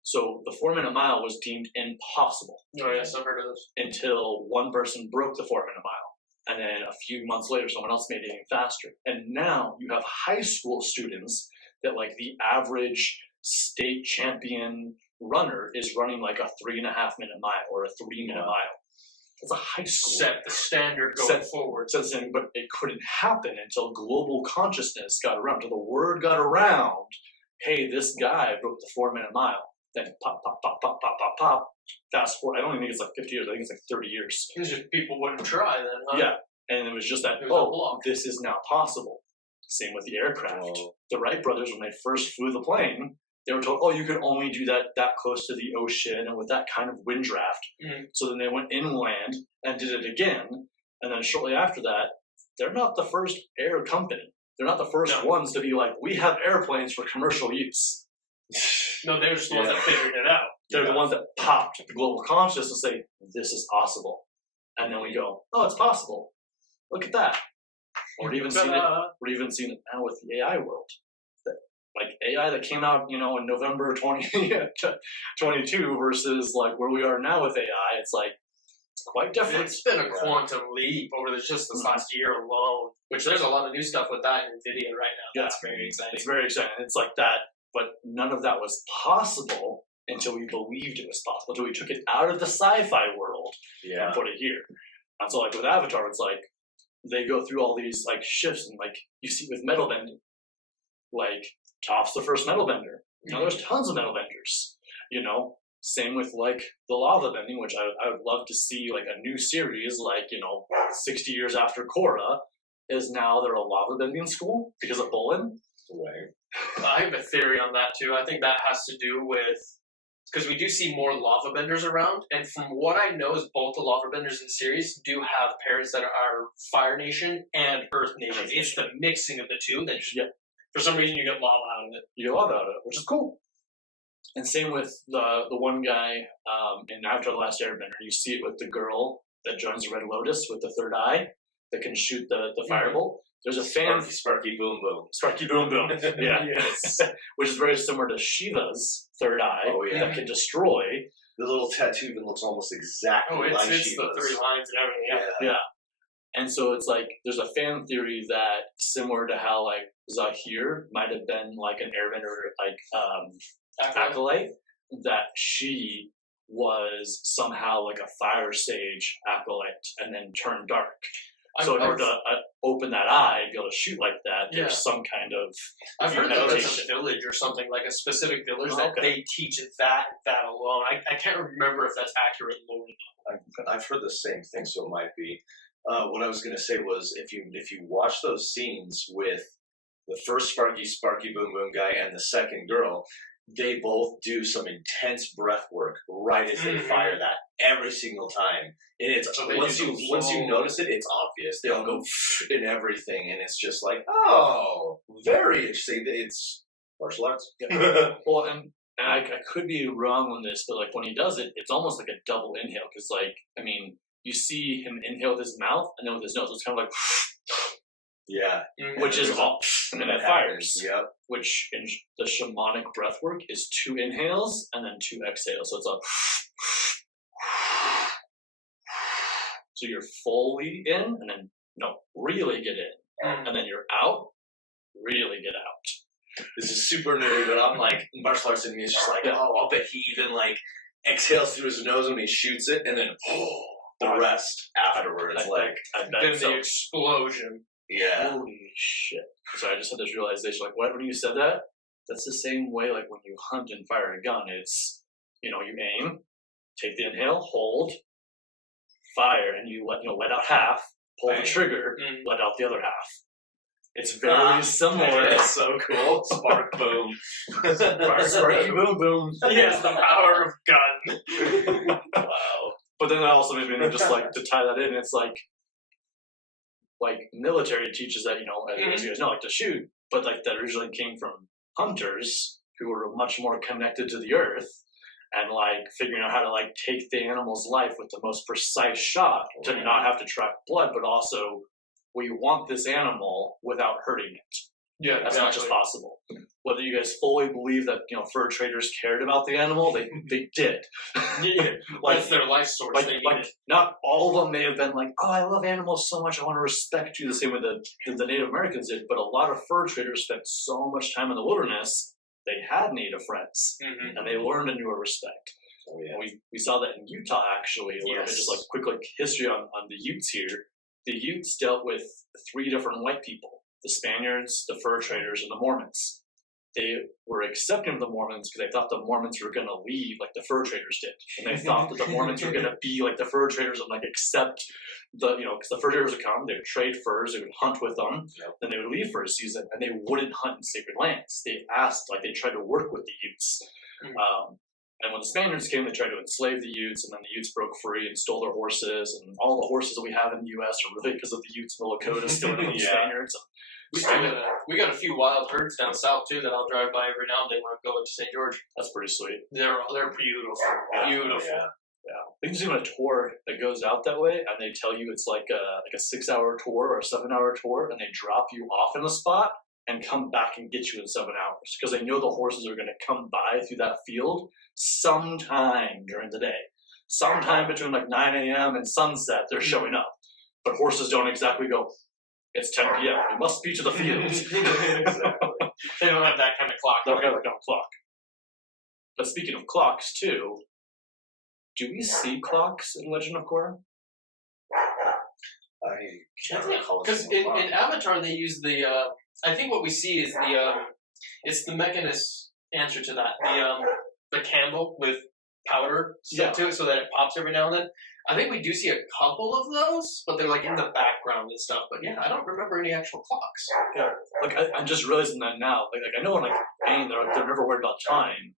So the 4-minute mile was deemed impossible. Oh yes, I've heard of this. Until one person broke the 4-minute mile. And then a few months later, someone else made it even faster. And now you have high school students that like the average state champion runner is running like a 3.5-minute mile or a 3-minute mile. It's a high school. Set the standard going forward. But it couldn't happen until global consciousness got around, until the word got around, hey, this guy broke the 4-minute mile. Then pop, pop, pop, pop, pop, pop, pop. Fast forward, I don't even think it's like 50 years, I think it's like 30 years. It's just people wouldn't try then, huh? Yeah, and it was just that, this is now possible. Same with the aircraft. Whoa. The Wright brothers, when they first flew the plane, they were told, you can only do that close to the ocean and with that kind of wind draft. So then they went inland and did it again. And then shortly after that, they're not the first air company. They're not the first ones to be like, we have airplanes for commercial use. No, they're just the ones that figured it out. They're the ones that popped the global consciousness and say, this is possible. And then we go, it's possible. Look at that. We're even seeing it now with the AI world. Like AI that came out, in November 2022 versus like where we are now with AI, it's like it's quite different. It's been a quantum leap over just this last year alone. Which there's a lot of new stuff with that in NVIDIA right now. That's very exciting. It's very exciting. It's like that, but none of that was possible until we believed it was possible. Until we took it out of the sci-fi world and put it here. And so like with Avatar, it's like they go through all these like shifts, and like you see with metal bending, like Toph's the first metal bender. There's tons of metal benders. Same with like the lava bending, which I would love to see like a new series, like 60 years after Korra, is now they're a lava bending school because of Bolin. Right. I have a theory on that too. I think that has to do with because we do see more lava benders around, and from what I know is both the lava benders in the series do have parents that are Fire Nation and Earth Nation. It's the mixing of the two that just, for some reason you get lava out of it. You get lava out of it, which is cool. And same with the one guy in After the Last Airbender. You see it with the girl that joins the Red Lotus with the third eye that can shoot the firebolt. There's a fan... Sparky Boom Boom. Sparky Boom Boom, yeah. Yes. Which is very similar to Shiva's third eye that can destroy. The little tattoo even looks almost exactly like Shiva's. It's the 3 lines and everything. Yeah. And so it's like, there's a fan theory that similar to how like Zahir might have been like an airbender, like acolyte, that she was somehow like a fire sage acolyte and then turned dark. So in order to open that eye and be able to shoot like that, there's some kind of I've heard that there's a village or something, like a specific village that they teach that alone. I can't remember if that's accurate lore. I've heard the same thing, so it might be. What I was going to say was, if you watch those scenes with the first Sparky Boom Boom guy and the second girl, they both do some intense breath work right as they fire that every single time. And it's once you notice it, it's obvious. They all go in everything, and it's just like, oh, very interesting. It's martial arts. Well, and I could be wrong on this, but like when he does it, it's almost like a double inhale because, like, I mean, you see him inhale with his mouth and then with his nose. It's kind of like, which is all, and then it fires. Yep. Which in the shamanic breath work is 2 inhales and then 2 exhales. So it's a. So you're fully in and then really get in, and then you're out, really get out. This is super nerdy, but I'm like, martial arts in me is just like, oh, I'll bet he even like exhales through his nose when he shoots it, and then the rest afterwards. Then the explosion. Yeah. Holy shit. So I just had this realization, like, when you said that, that's the same way, like, when you hunt and fire a gun. It's, you aim, take the inhale, hold, fire, and you let out half, pull the trigger, let out the other half. It's very similar. It's so cool. Spark boom. Sparky boom boom. Yes, the power of gun. Wow. But then that also made me just like to tie that in. It's like military teaches that, as you guys know, like to shoot, but like that originally came from hunters who were much more connected to the earth and like figuring out how to like take the animal's life with the most precise shot to not have to track blood, but also we want this animal without hurting it. Yeah, as much as possible. Whether you guys fully believe that fur traders cared about the animal, they did. That's their life source. Like not all of them may have been like, oh, I love animals so much, I want to respect you the same way that the Native Americans did. But a lot of fur traders spent so much time in the wilderness, they had Native friends, and they learned a newer respect. Oh, yeah. And we saw that in Utah actually. A little bit, just like quick history on the Utes here. The Utes dealt with 3 different white people. The Spaniards, the fur traders, and the Mormons. They were accepting of the Mormons because they thought the Mormons were going to leave like the fur traders did. And they thought that the Mormons were going to be like the fur traders and like accept because the fur traders would come, they would trade furs, they would hunt with them, then they would leave for a season, and they wouldn't hunt in sacred lands. They tried to work with the Utes. And when the Spaniards came, they tried to enslave the Utes, and then the Utes broke free and stole their horses. And all the horses that we have in the U.S. are really because of the Utes and the Lakota stealing the Spaniards. We got a few wild herds down south too that I'll drive by every now and then when I go into St. George. That's pretty sweet. They're beautiful, beautiful. Yeah. There's even a tour that goes out that way, and they tell you it's like a 6-hour tour or a 7-hour tour, and they drop you off in a spot and come back and get you in 7 hours because they know the horses are going to come by through that field sometime during the day. Sometime between like 9 a.m. and sunset, they're showing up. But horses don't exactly go, it's 10 p.m. We must be to the field. Exactly. They don't have that kind of clock. They don't have that kind of clock. But speaking of clocks, too, do we see clocks in Legend of Korra? I can't recall. Because in Avatar, they use the... I think what we see is it's the Mechanist answer to that. the candle with powder stuck to it so that it pops every now and then. I think we do see a couple of those, but they're like in the background and stuff. But yeah, I don't remember any actual clocks. Yeah, like I'm just realizing that now. Like I know when like Aang, they're never worried about time,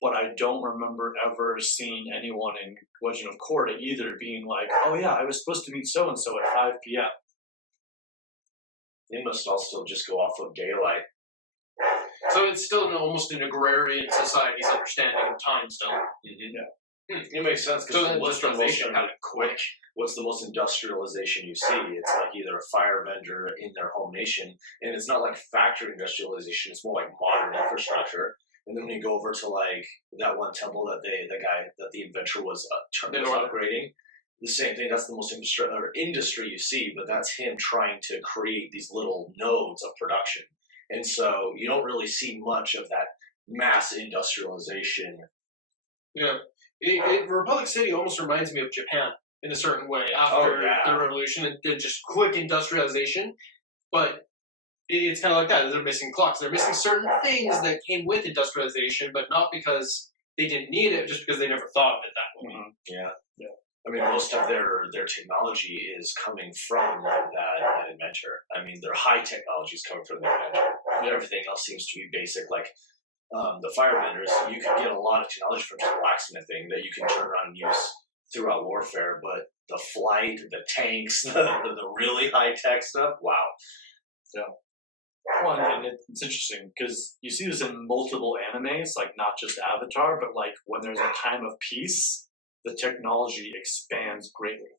but I don't remember ever seeing anyone in Legend of Korra either being like, oh yeah, I was supposed to meet so and so at 5 p.m. They must all still just go off of daylight. So it's still almost an agrarian society's understanding of time still. It makes sense because So what's the most industrialization happened quick. what's the most industrialization you see? It's like either a firebender in their home nation, and it's not like factory industrialization. It's more like modern infrastructure. And then when you go over to like that one temple that the inventor was upgrading, the same thing. That's the most industry you see, but that's him trying to create these little nodes of production. And so you don't really see much of that mass industrialization. Yeah. Republic City almost reminds me of Japan in a certain way after the revolution and then just quick industrialization. But it's kind of like that. They're missing clocks. They're missing certain things that came with industrialization, but not because they didn't need it, just because they never thought of it that way. Yeah. I mean, most of their technology is coming from that inventor. I mean, their high technology is coming from the inventor. Everything else seems to be basic. Like the firebenders, you could get a lot of technology from just blacksmithing that you can turn around and use throughout warfare. But the flight, the tanks, the really high tech stuff, wow. Yeah. Well, and it's interesting because you see this in multiple animes, like not just Avatar, but like when there's a time of peace, the technology expands greatly.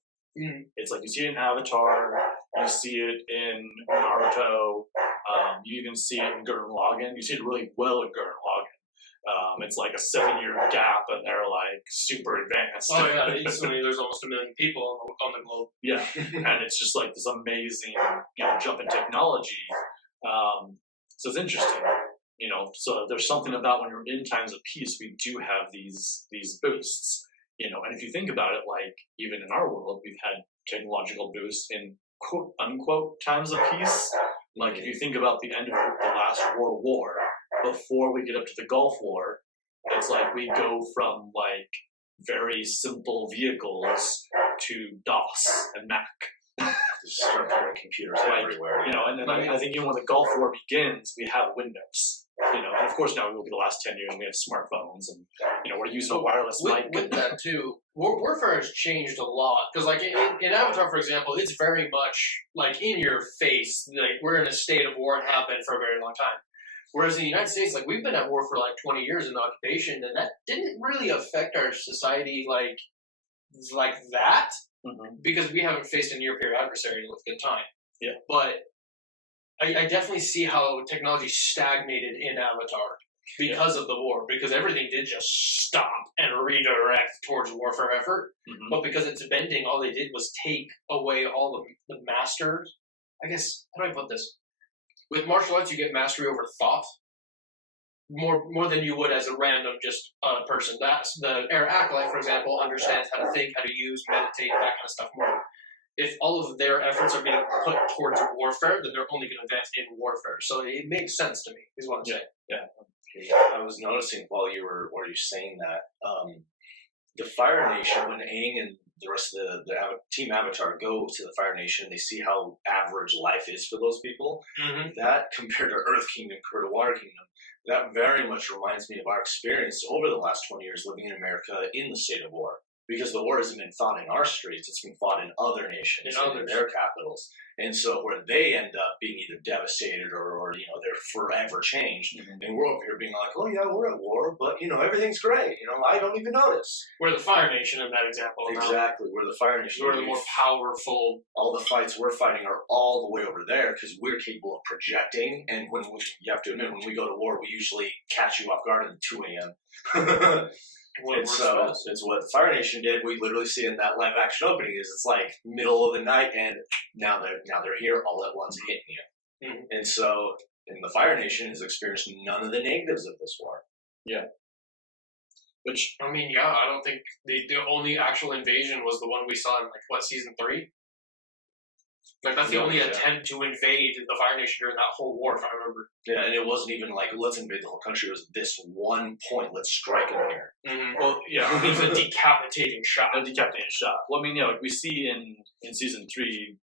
It's like you see it in Avatar, you see it in Naruto, you even see it in Gurren Lagann. You see it really well in Gurren Lagann. It's like a 7-year gap, and they're like super advanced. Oh yeah, instantly there's almost 1 million people on the globe. Yeah, and it's just like this amazing, jump in technology. So it's interesting, So there's something about when you're in times of peace, we do have these boosts. And if you think about it, like even in our world, we've had technological boosts in quote unquote times of peace. Like if you think about the end of the last World War, before we get up to the Gulf War, it's like we go from like very simple vehicles to DOS and Mac. Just start putting computers everywhere. And then I think even when the Gulf War begins, we have Windows. And of course now we look at the last 10 years and we have smartphones and we're using a wireless mic. With that too, warfare has changed a lot because like in Avatar, for example, it's very much like in your face. Like we're in a state of war and have been for a very long time. Whereas in the United States, like we've been at war for like 20 years in occupation, and that didn't really affect our society like that because we haven't faced a near-peer adversary in a good time. Yeah, but I definitely see how technology stagnated in Avatar because of the war, because everything did just stop and redirect towards warfare effort. But because it's bending, all they did was take away all the masters. I guess, how do I put this? With martial arts, you get mastery over thought more than you would as a random just person. That's the Air Acolyte, for example, understands how to think, how to use, meditate, that kind of stuff more. If all of their efforts are being put towards warfare, then they're only going to advance in warfare. So it makes sense to me, is what I'm saying. Yeah. I was noticing while you were saying that, the Fire Nation, when Aang and the rest of the Team Avatar go to the Fire Nation, they see how average life is for those people. That, compared to Earth Kingdom, compared to Water Kingdom, that very much reminds me of our experience over the last 20 years living in America in the state of war. Because the war hasn't been fought in our streets, it's been fought in other nations, in their capitals. And so where they end up being either devastated or they're forever changed. And we're over here being like, oh yeah, we're at war, but everything's great. I don't even notice. We're the Fire Nation in that example. Exactly, we're the Fire Nation. We're the more powerful. All the fights we're fighting are all the way over there because we're capable of projecting. And you have to admit, when we go to war, we usually catch you off guard at 2 a.m. And so it's what the Fire Nation did. We literally see in that live action opening is it's like middle of the night and now they're here all at once hitting you. And so the Fire Nation has experienced none of the negatives of this war. Yeah. Which I mean, I don't think the only actual invasion was the one we saw in season 3. Like that's the only attempt to invade the Fire Nation during that whole war, if I remember. Yeah, and it wasn't even like, let's invade the whole country. It was this one point, let's strike them here. Mm-hmm. Well, yeah, It was a decapitating shot. a decapitating shot. Well, I mean, like we see in season 3,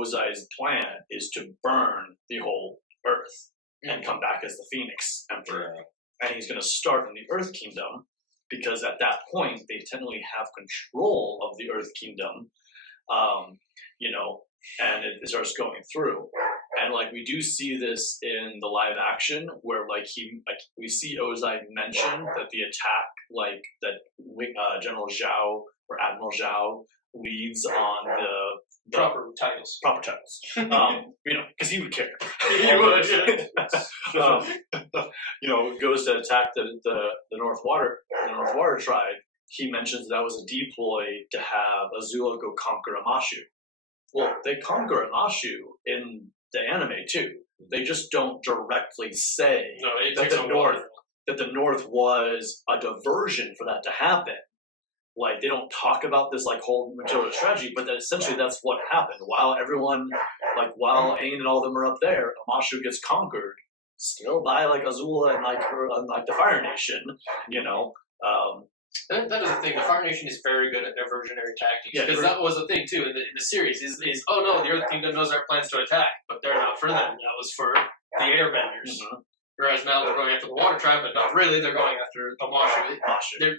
Ozai's plan is to burn the whole Earth and come back as the Phoenix Emperor, and he's going to start in the Earth Kingdom because at that point they technically have control of the Earth Kingdom. And it starts going through, and like we do see this in the live action where we see Ozai mention that the attack that General Zhao or Admiral Zhao leads on the Proper titles. Because he would care. He would. Goes to attack the North Water tribe. He mentions that was a deploy to have Azula go conquer Amashu. Well, they conquer Amashu in the anime too. They just don't directly say that the North was a diversion for that to happen. Like they don't talk about this like whole material tragedy, but that essentially that's what happened. While Aang and all of them are up there, Amashu gets conquered, still by like Azula and like the Fire Nation, That is the thing. The Fire Nation is very good at diversionary tactics. Yeah, because that was the thing too in the series. Is oh no, the Earth Kingdom knows our plans to attack, but they're not for them. That was for the Airbenders. Mm-hmm. Whereas now they're going after the Water Tribe, but not really. They're going after Amashu.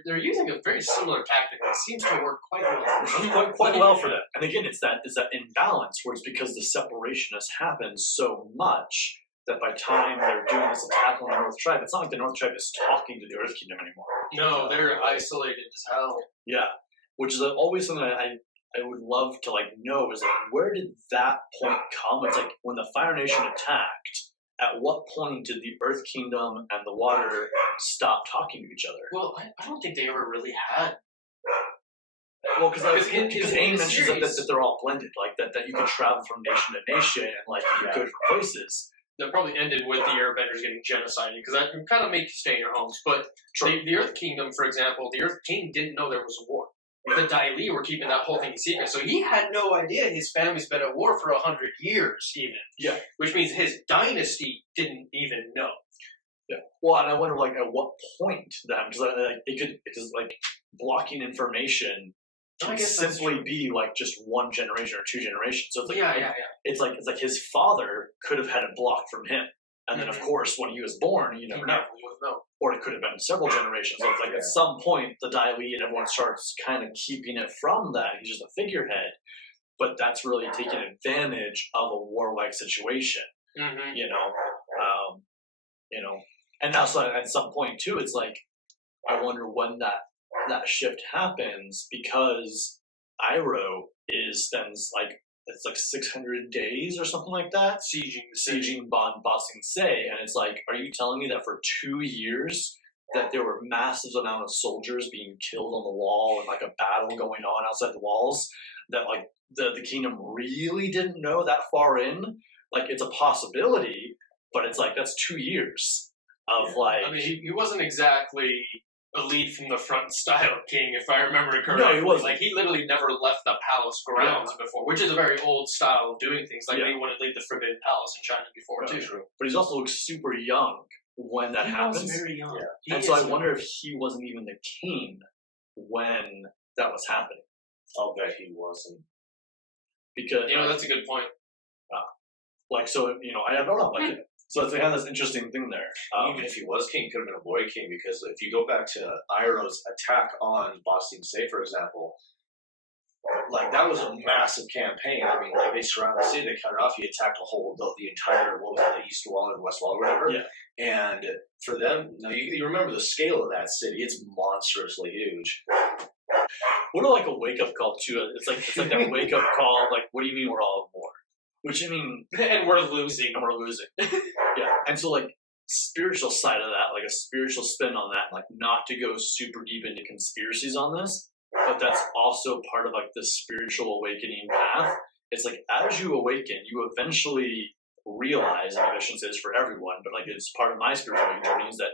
They're using a very similar tactic that seems to work quite well. Quite well for them. And again, it's that imbalance where it's because the separation has happened so much that by time they're doing this attack on the North Tribe, it's not like the North Tribe is talking to the Earth Kingdom anymore. No, they're isolated as hell. Yeah, which is always something that I would love to know is where did that point come? It's like when the Fire Nation attacked. At what point did the Earth Kingdom and the Water stop talking to each other? Well, I don't think they ever really had. Well, because Aang mentions series, that they're all blended, like that you could travel from nation to nation and you go different places. That probably ended with the Airbenders getting genocided, because that can kind of make you stay in your homes. But the Earth Kingdom, for example, the Earth King didn't know there was a war. The Dai Li were keeping that whole thing secret, so he had no idea his family's been at war for 100 years, even. Yeah. Which means his dynasty didn't even know. Yeah. Well, and I wonder, at what point then, because blocking information can simply be just one generation or two generations. So it's it's his father could have had it blocked from him, and then of course when he was born, you never know. Or it could have been several generations. So it's at some point the Dai Li and everyone starts kind of keeping it from that. He's just a figurehead, but that's really taking advantage of a warlike situation. Mm-hmm. And also at some point too, it's I wonder when that shift happens, because Iroh spends 600 days or something like that sieging Ba Sing Se, and it's are you telling me that for 2 years that there were massive amount of soldiers being killed on the wall and a battle going on outside the walls, that the kingdom really didn't know that far in? It's a possibility, but it's that's 2 years of I mean, he wasn't exactly a lead from the front style king, if I remember correctly. No, he wasn't. He literally never left the palace grounds before, which is a very old style of doing things. He wouldn't leave the Forbidden Palace in China before, too. True. But he's also super young when that happens. He was very young. Yeah. And so I wonder if he wasn't even the king when that was happening. I'll bet he wasn't. Because that's a good point. I don't know. So it's this interesting thing there. Even if he was king, he could have been a boy king, because if you go back to Iroh's attack on Ba Sing Se, for example, that was a massive campaign. I mean, they surrounded the city, they cut it off. He attacked the entire, the east wall and the west wall, or whatever. Yeah. And for them, now you remember the scale of that city; it's monstrously huge. What a wake up call too. It's like that wake up call. What do you mean we're all at war? Which, I mean... And we're losing. Yeah. And so, spiritual side of that, a spiritual spin on that, not to go super deep into conspiracies on this, but that's also part of, the spiritual awakening path. It's as you awaken, you eventually realize, and I shouldn't say this for everyone, but, it's part of my spiritual awakening journey, is that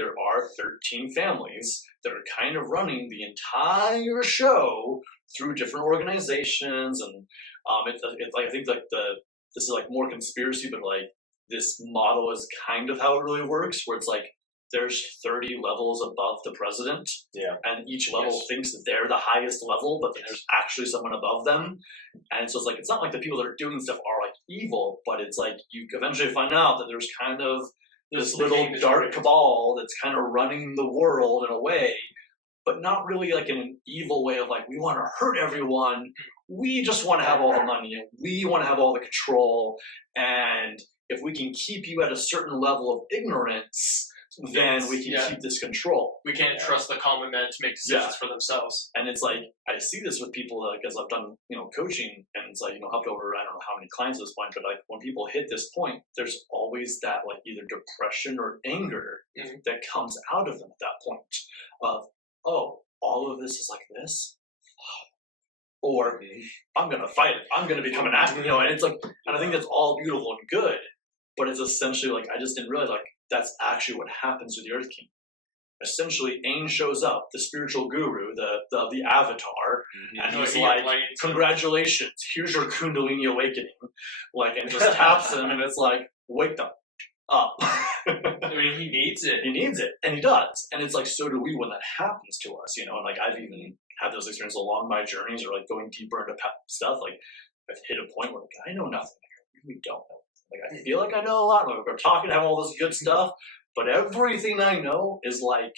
there are 13 families that are kind of running the entire show through different organizations, and it's like, I think like this is like more conspiracy, but like this model is kind of how it really works, where it's like there's 30 levels above the president, and each level thinks that they're the highest level, but then there's actually someone above them, and so it's like, it's not like the people that are doing stuff are like evil, but it's like you eventually find out that there's kind of this little dark cabal that's kind of running the world in a way, but not really like in an evil way of like, we want to hurt everyone, we just want to have all the money, and we want to have all the control, and if we can keep you at a certain level of ignorance, then we can keep this control. We can't trust the common man to make decisions for themselves. And it's like, I see this with people, like, as I've done, coaching, and it's like, helped over, I don't know how many clients at this point, but like when people hit this point, there's always that like either depression or anger that comes out of them at that point of, oh, all of this is like this? Or I'm going to fight it. I'm going to become an actor, and it's like, and I think that's all beautiful and good, but it's essentially like, I just didn't realize like, that's actually what happens with the Earth King. Essentially, Aang shows up, the spiritual guru, the avatar, and he's like, congratulations, here's your Kundalini awakening. Like, and just taps him, and it's like, wake them up. I mean, he needs it. He needs it, and he does. And it's like, so do we when that happens to us, and like, I've even had those experiences along my journeys, or like going deeper into stuff. Like, I've hit a point where like, I know nothing. I really don't know. Like, I feel like I know a lot. Like, we're talking, have all this good stuff, but everything I know is like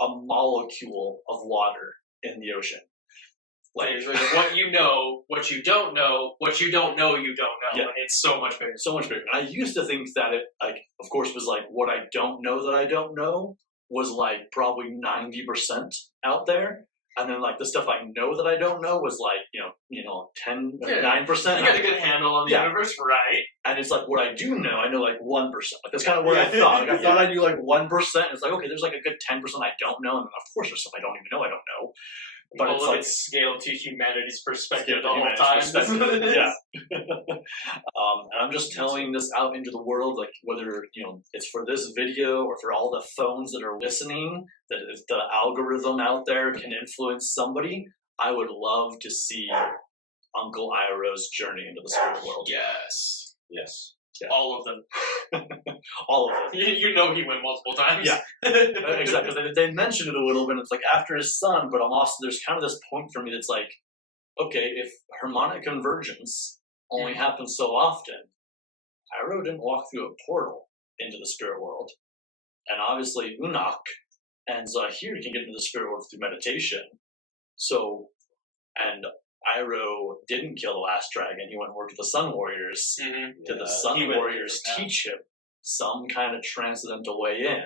a molecule of water in the ocean. Like what you know, what you don't know, what you don't know, you don't know. And it's so much bigger. So much bigger. And I used to think that it, like, of course, was like what I don't know that I don't know was like probably 90% out there. And then, like, the stuff I know that I don't know was like, 10, 9%. You got a good handle on the universe, right? And it's like, what I do know, I know like 1%. Like, that's kind of what I thought. Like, I thought I knew like 1%. It's like, okay, there's like a good 10% I don't know. And then, of course, there's stuff I don't even know I don't know. But it's like scaled to humanity's perspective the whole time. That's what it is. And I'm just telling this out into the world, like whether it's for this video or for all the phones that are listening, that if the algorithm out there can influence somebody, I would love to see Uncle Iroh's journey into the spirit world. Yes. Yeah. All of them. All of them. You know he went multiple times. Yeah, exactly. They mentioned it a little bit. It's like after his son, but I'm also, there's kind of this point for me that's like, okay, if harmonic convergence only happens so often, Iroh didn't walk through a portal into the spirit world. And obviously Unak and Zahir can get into the spirit world through meditation. So, and Iroh didn't kill the last dragon. He went and worked with the Sun Warriors. Did the Sun Warriors teach him some kind of transcendental way in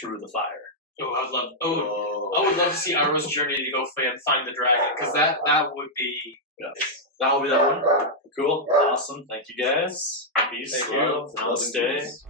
through the fire? I would love to see Iroh's journey to go find the dragon, because that would be that would be that one. Cool, awesome. Thank you guys. Peace, love, namaste.